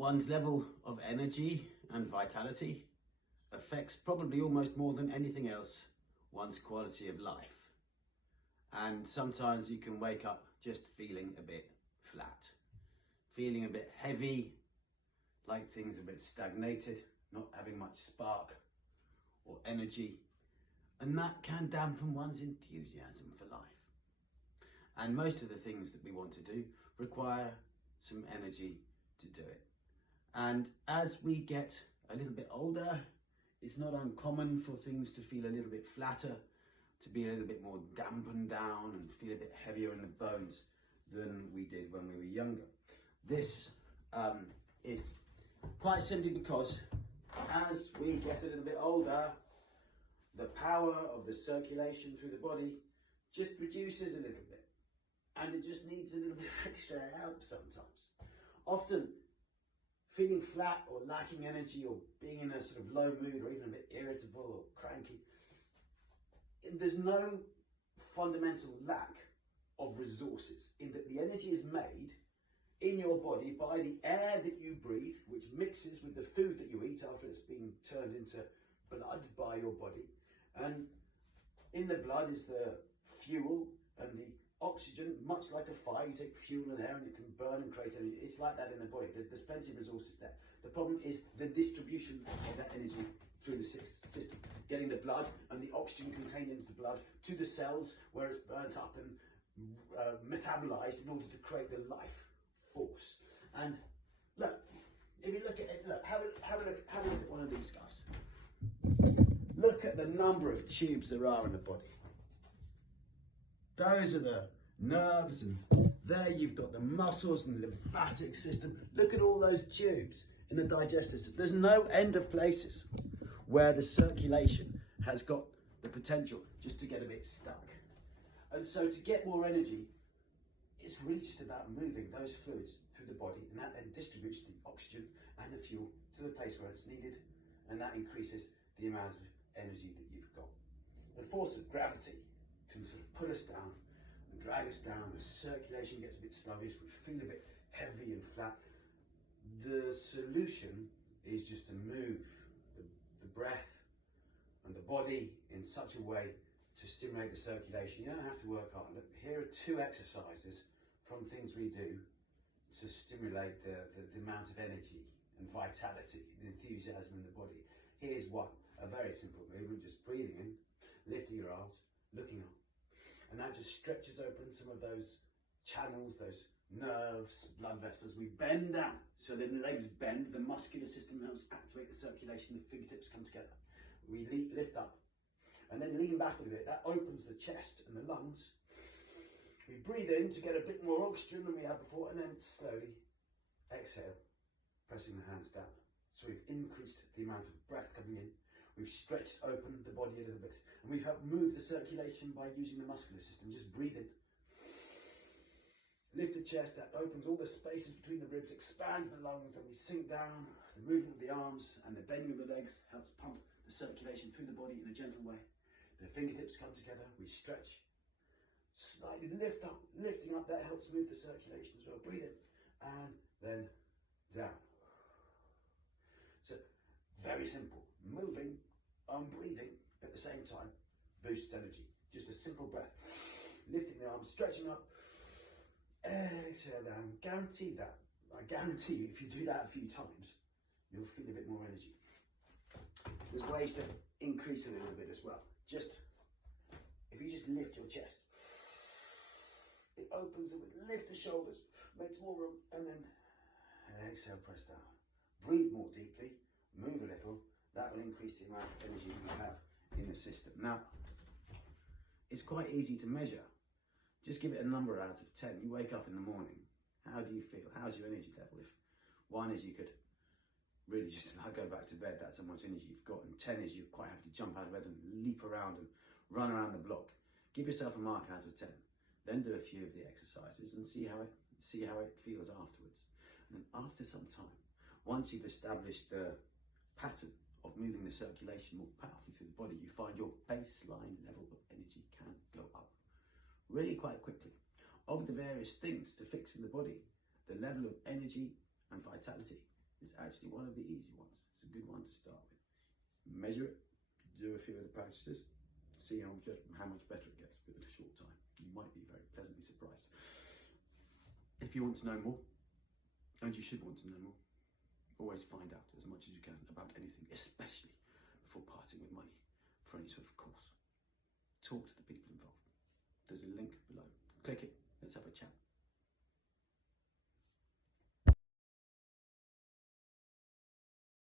One's level of energy and vitality affects probably almost more than anything else one's quality of life. And sometimes you can wake up just feeling a bit flat, feeling a bit heavy, like things are a bit stagnated, not having much spark or energy. And that can dampen one's enthusiasm for life. And most of the things that we want to do require some energy to do it. And as we get a little bit older, it's not uncommon for things to feel a little bit flatter, to be a little bit more dampened down and feel a bit heavier in the bones than we did when we were younger. This is quite simply because as we get a little bit older, the power of the circulation through the body just reduces a little bit, and it just needs a little bit of extra help sometimes. Often feeling flat or lacking energy or being in a sort of low mood or even a bit irritable or cranky, there's no fundamental lack of resources in that the energy is made in your body by the air that you breathe, which mixes with the food that you eat after it's been turned into blood by your body. And in the blood is the fuel and the oxygen, much like a fire. You take fuel and air and you can burn and create energy. It's like that in the body. There's plenty of resources there. The problem is the distribution of that energy through the system, getting the blood and the oxygen contained into the blood to the cells where it's burnt up and metabolized in order to create the life force. And look, if you look at it, look, have a look at one of these guys. Look at the number of tubes there are in the body. Those are the nerves, and there you've got the muscles and the lymphatic system. Look at all those tubes in the digestive system. There's no end of places where the circulation has got the potential just to get a bit stuck. And so to get more energy, it's really just about moving those fluids through the body, and that then distributes the oxygen and the fuel to the place where it's needed, and that increases the amount of energy that you've got. The force of gravity can sort of pull us down and drag us down. The circulation gets a bit sluggish, we feel a bit heavy and flat. The solution is just to move the breath and the body in such a way to stimulate the circulation. You don't have to work hard. Look, here are two exercises from things we do to stimulate the amount of energy and vitality, the enthusiasm in the body. Here's one, a very simple movement, just breathing in, lifting your arms, looking up. And that just stretches open some of those channels, those nerves, blood vessels. We bend down, so the legs bend, the muscular system helps activate the circulation, the fingertips come together. We lift up, and then lean back a little bit. That opens the chest and the lungs. We breathe in to get a bit more oxygen than we had before, and then slowly exhale, pressing the hands down. So we've increased the amount of breath coming in. We've stretched open the body a little bit, and we've helped move the circulation by using the muscular system. Just breathe in, lift the chest, that opens all the spaces between the ribs, expands the lungs, and we sink down. The movement of the arms and the bending of the legs helps pump the circulation through the body in a gentle way. The fingertips come together, we stretch, slightly lift up, lifting up, that helps move the circulation as well. Breathe in, and then down. So, very simple. Moving and breathing at the same time boosts energy. Just a simple breath. Lifting the arms, stretching up, exhale down. Guarantee that. I guarantee you, if you do that a few times, you'll feel a bit more energy. There's ways to increase it a little bit as well. Just, if you just lift your chest, it opens it, lift the shoulders, makes more room, and then exhale, press down. Breathe more deeply, move a little, that will increase the amount of energy you have in the system. Now, it's quite easy to measure. Just give it a number out of 10. You wake up in the morning, how do you feel? How's your energy level? If 1 is you could really just about go back to bed, that's how much energy you've got, and 10 is you're quite happy to jump out of bed and leap around and run around the block. Give yourself a mark out of 10. Then do a few of the exercises and see how it feels afterwards. And then after some time, once you've established the pattern of moving the circulation more powerfully through the body, you find your baseline level of energy can go up really quite quickly. Of the various things to fix in the body, the level of energy and vitality is actually one of the easy ones. It's a good one to start with. Measure it, do a few of the practices, see how much better it gets within a short time. You might be very pleasantly surprised. If you want to know more, and you should want to know more, always find out as much as you can about anything, especially before parting with money for any sort of course. Talk to the people involved. There's a link below. Click it. Let's have a chat.